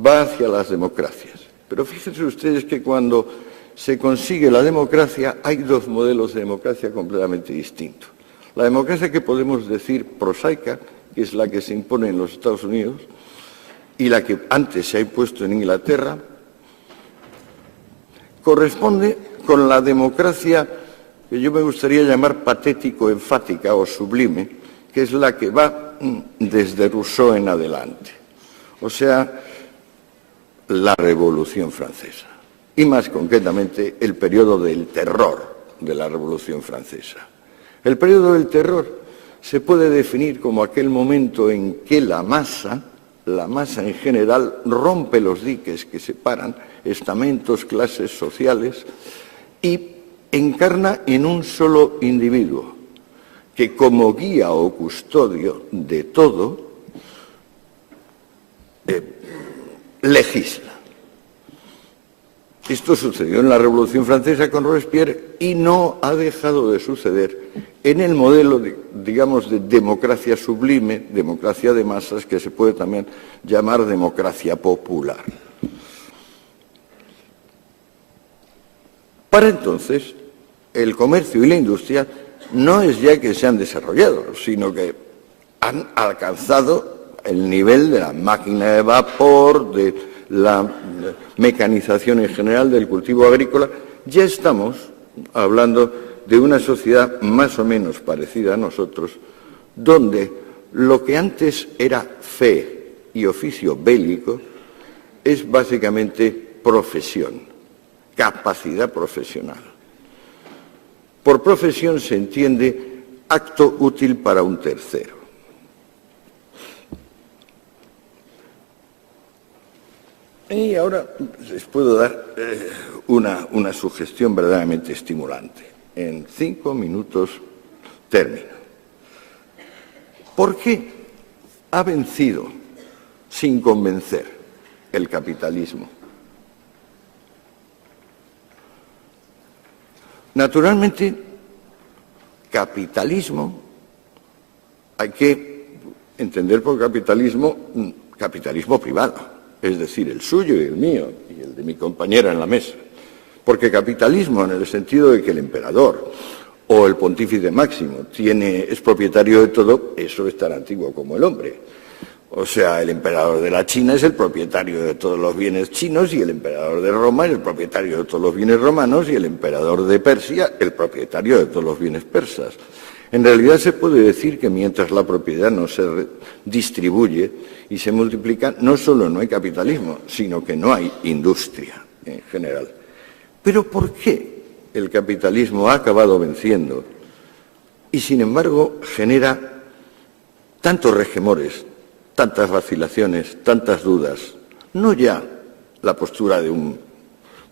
va hacia las democracias. Pero fíjense ustedes que cuando se consigue la democracia, hay dos modelos de democracia completamente distintos. La democracia que podemos decir prosaica, que es la que se impone en los Estados Unidos, y la que antes se ha impuesto en Inglaterra, corresponde con la democracia que yo me gustaría llamar patético-enfática o sublime, que es la que va desde Rousseau en adelante. O sea, la Revolución Francesa. Y más concretamente el periodo del terror de la Revolución Francesa. El periodo del terror se puede definir como aquel momento en que la masa en general rompe los diques que separan estamentos, clases sociales y encarna en un solo individuo que como guía o custodio de todo legisla. Esto sucedió en la Revolución Francesa con Robespierre y no ha dejado de suceder en el modelo, digamos, de democracia sublime, democracia de masas, que se puede también llamar democracia popular. Para entonces, el comercio y la industria no es ya que se han desarrollado, sino que han alcanzado el nivel de la máquina de vapor, de la mecanización en general del cultivo agrícola. Ya estamos hablando de una sociedad más o menos parecida a nosotros, donde lo que antes era fe y oficio bélico es básicamente profesión, capacidad profesional. Por profesión se entiende acto útil para un tercero. Y ahora les puedo dar una sugestión verdaderamente estimulante. En 5 minutos termino. ¿Por qué ha vencido sin convencer el capitalismo? Naturalmente, capitalismo hay que entender por capitalismo privado. Es decir, el suyo y el mío, y el de mi compañera en la mesa. Porque capitalismo, en el sentido de que el emperador o el pontífice máximo es propietario de todo, eso es tan antiguo como el hombre. O sea, el emperador de la China es el propietario de todos los bienes chinos, y el emperador de Roma es el propietario de todos los bienes romanos, y el emperador de Persia el propietario de todos los bienes persas. En realidad se puede decir que mientras la propiedad no se distribuye y se multiplica, no solo no hay capitalismo, sino que no hay industria en general. Pero ¿por qué el capitalismo ha acabado venciendo y sin embargo genera tantos resquemores, tantas vacilaciones, tantas dudas? No ya la postura de un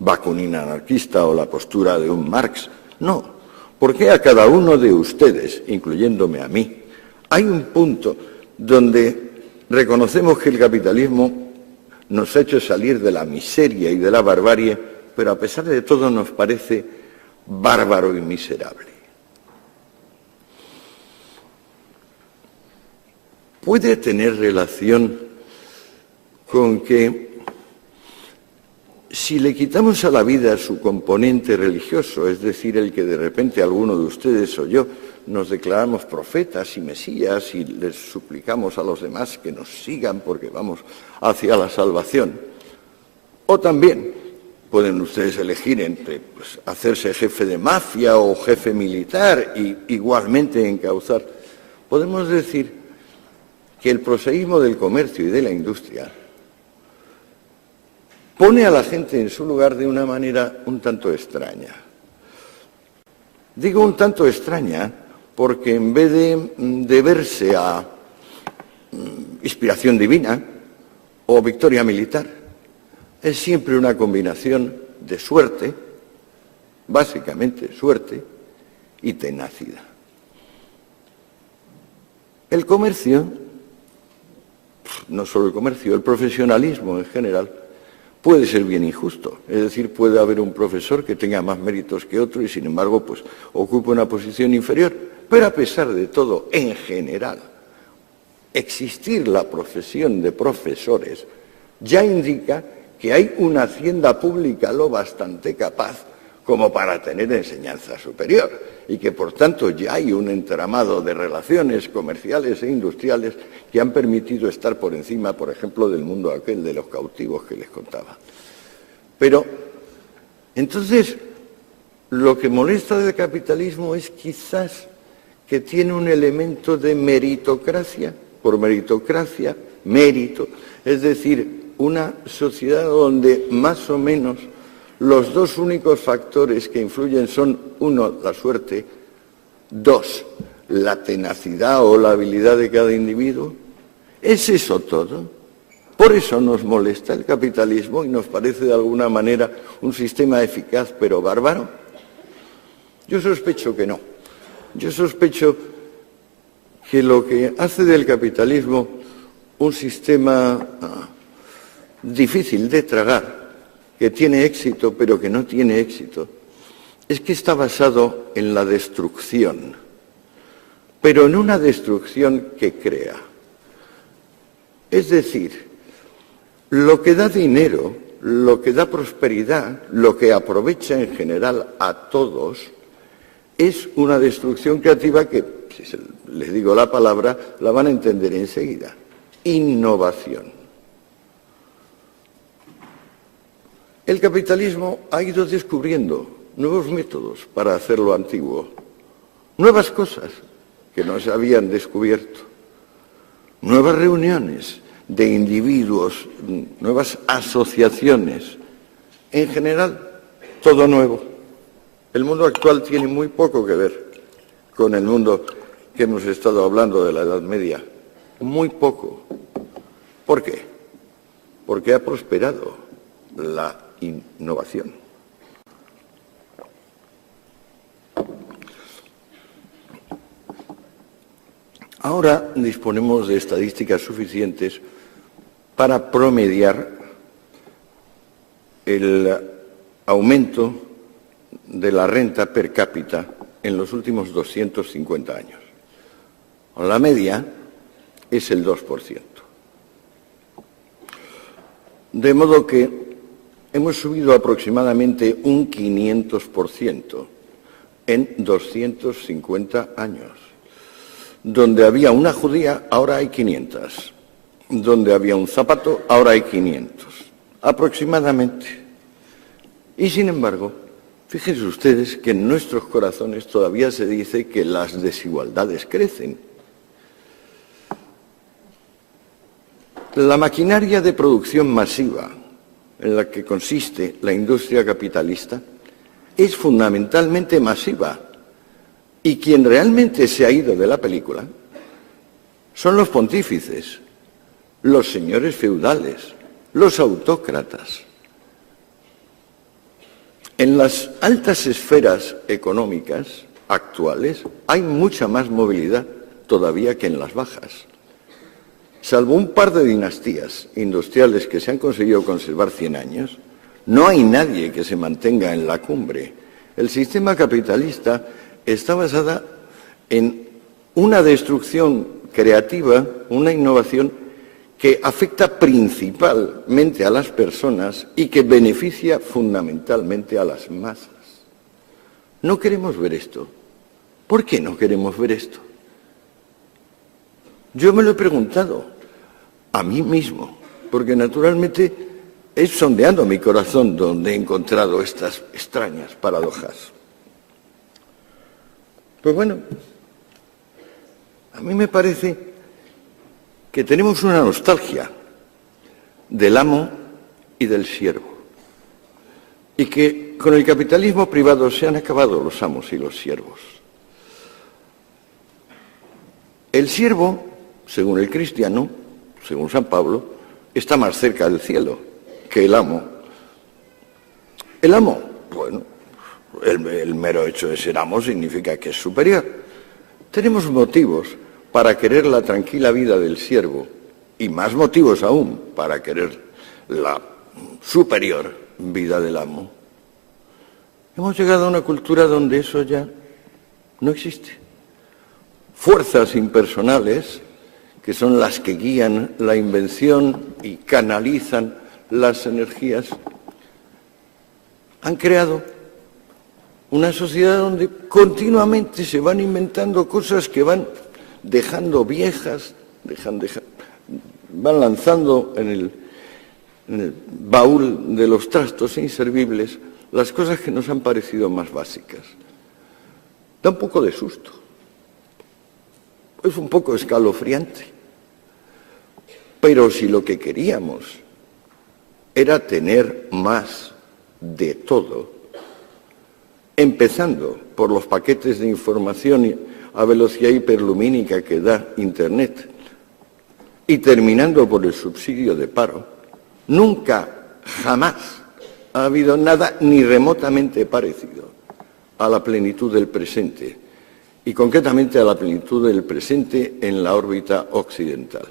Bakunin anarquista o la postura de un Marx, no. Porque a cada uno de ustedes, incluyéndome a mí, hay un punto donde reconocemos que el capitalismo nos ha hecho salir de la miseria y de la barbarie, pero a pesar de todo nos parece bárbaro y miserable. Puede tener relación con que si le quitamos a la vida su componente religioso, es decir, el que de repente alguno de ustedes o yo nos declaramos profetas y mesías y les suplicamos a los demás que nos sigan porque vamos hacia la salvación, o también pueden ustedes elegir entre hacerse jefe de mafia o jefe militar y igualmente encauzar, podemos decir que el proseísmo del comercio y de la industria pone a la gente en su lugar de una manera un tanto extraña. Digo un tanto extraña porque en vez de deberse a inspiración divina o victoria militar, es siempre una combinación de suerte, básicamente suerte, y tenacidad. El comercio, no solo el comercio, el profesionalismo en general, puede ser bien injusto. Es decir, puede haber un profesor que tenga más méritos que otro y, sin embargo, ocupe una posición inferior. Pero a pesar de todo, en general, existir la profesión de profesores ya indica que hay una hacienda pública lo bastante capaz como para tener enseñanza superior y que, por tanto, ya hay un entramado de relaciones comerciales e industriales que han permitido estar por encima, por ejemplo, del mundo aquel de los cautivos que les contaba. Pero, entonces, lo que molesta del capitalismo es quizás que tiene un elemento de meritocracia, por meritocracia, mérito, es decir, una sociedad donde más o menos los dos únicos factores que influyen son, uno, la suerte, dos, la tenacidad o la habilidad de cada individuo. ¿Es eso todo? Por eso nos molesta el capitalismo y nos parece de alguna manera un sistema eficaz pero bárbaro. Yo sospecho que no. Yo sospecho que lo que hace del capitalismo un sistema difícil de tragar, que tiene éxito pero que no tiene éxito, es que está basado en la destrucción, pero en una destrucción que crea. Es decir, lo que da dinero, lo que da prosperidad, lo que aprovecha en general a todos, es una destrucción creativa que, si les digo la palabra, la van a entender enseguida. Innovación. El capitalismo ha ido descubriendo nuevos métodos para hacer lo antiguo, nuevas cosas que no se habían descubierto, nuevas reuniones de individuos, nuevas asociaciones, en general, todo nuevo. El mundo actual tiene muy poco que ver con el mundo que hemos estado hablando de la Edad Media, muy poco. ¿Por qué? Porque ha prosperado la innovación. Ahora disponemos de estadísticas suficientes para promediar el aumento de la renta per cápita en los últimos 250 años. La media es el 2%. De modo que hemos subido aproximadamente un 500% en 250 años. Donde había una judía, ahora hay 500. Donde había un zapato, ahora hay 500. Aproximadamente. Y sin embargo, fíjense ustedes que en nuestros corazones todavía se dice que las desigualdades crecen. La maquinaria de producción masiva en la que consiste la industria capitalista es fundamentalmente masiva. Y quien realmente se ha ido de la película son los pontífices, los señores feudales, los autócratas. En las altas esferas económicas actuales hay mucha más movilidad todavía que en las bajas. salvo un par de dinastías industriales que se han conseguido conservar 100 años, no hay nadie que se mantenga en la cumbre. El sistema capitalista está basado en una destrucción creativa, una innovación que afecta principalmente a las personas y que beneficia fundamentalmente a las masas. No queremos ver esto. ¿Por qué no queremos ver esto? Yo me lo he preguntado a mí mismo, porque naturalmente es sondeando mi corazón donde he encontrado estas extrañas paradojas. Pues bueno, a mí me parece que tenemos una nostalgia del amo y del siervo, y que con el capitalismo privado se han acabado los amos y los siervos. El siervo, según el cristiano, según San Pablo, está más cerca del cielo que el amo. El amo, bueno, el mero hecho de ser amo significa que es superior. Tenemos motivos para querer la tranquila vida del siervo y más motivos aún para querer la superior vida del amo. Hemos llegado a una cultura donde eso ya no existe. Fuerzas impersonales, que son las que guían la invención y canalizan las energías, han creado una sociedad donde continuamente se van inventando cosas que van dejando viejas, van lanzando en el baúl de los trastos inservibles las cosas que nos han parecido más básicas. Da un poco de susto. Es un poco escalofriante. Pero si lo que queríamos era tener más de todo, empezando por los paquetes de información a velocidad hiperlumínica que da Internet y terminando por el subsidio de paro, nunca, jamás ha habido nada ni remotamente parecido a la plenitud del presente y concretamente a la plenitud del presente en la órbita occidental.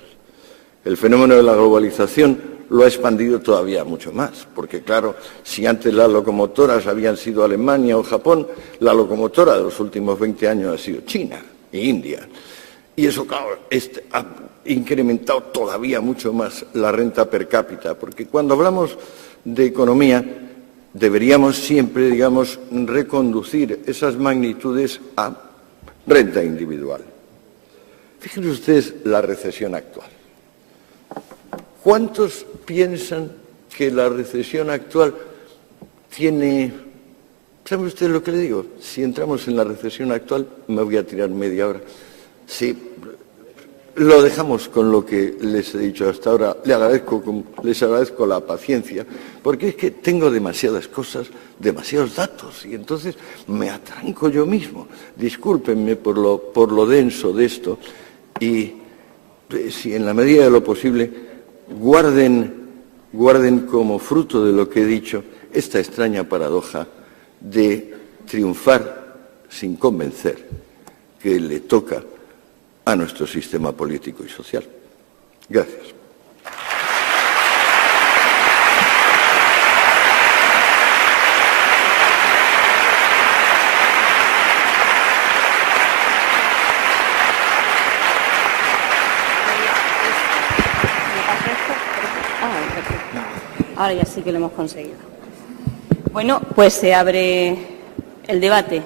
El fenómeno de la globalización lo ha expandido todavía mucho más, porque claro, si antes las locomotoras habían sido Alemania o Japón, la locomotora de los últimos 20 años ha sido China e India. Y eso, claro, ha incrementado todavía mucho más la renta per cápita, porque cuando hablamos de economía deberíamos siempre, digamos, reconducir esas magnitudes a renta individual. Fíjense ustedes la recesión actual. ¿Cuántos piensan que la recesión actual tiene... ¿Sabe usted lo que le digo? Si entramos en la recesión actual, me voy a tirar media hora. Sí, lo dejamos con lo que les he dicho hasta ahora. Les agradezco la paciencia, porque es que tengo demasiadas cosas, demasiados datos, y entonces me atranco yo mismo. Discúlpenme por lo denso de esto, y si en la medida de lo posible guarden como fruto de lo que he dicho esta extraña paradoja de triunfar sin convencer, que le toca a nuestro sistema político y social. Gracias. Ahora ya sí que lo hemos conseguido. Bueno, pues se abre el debate.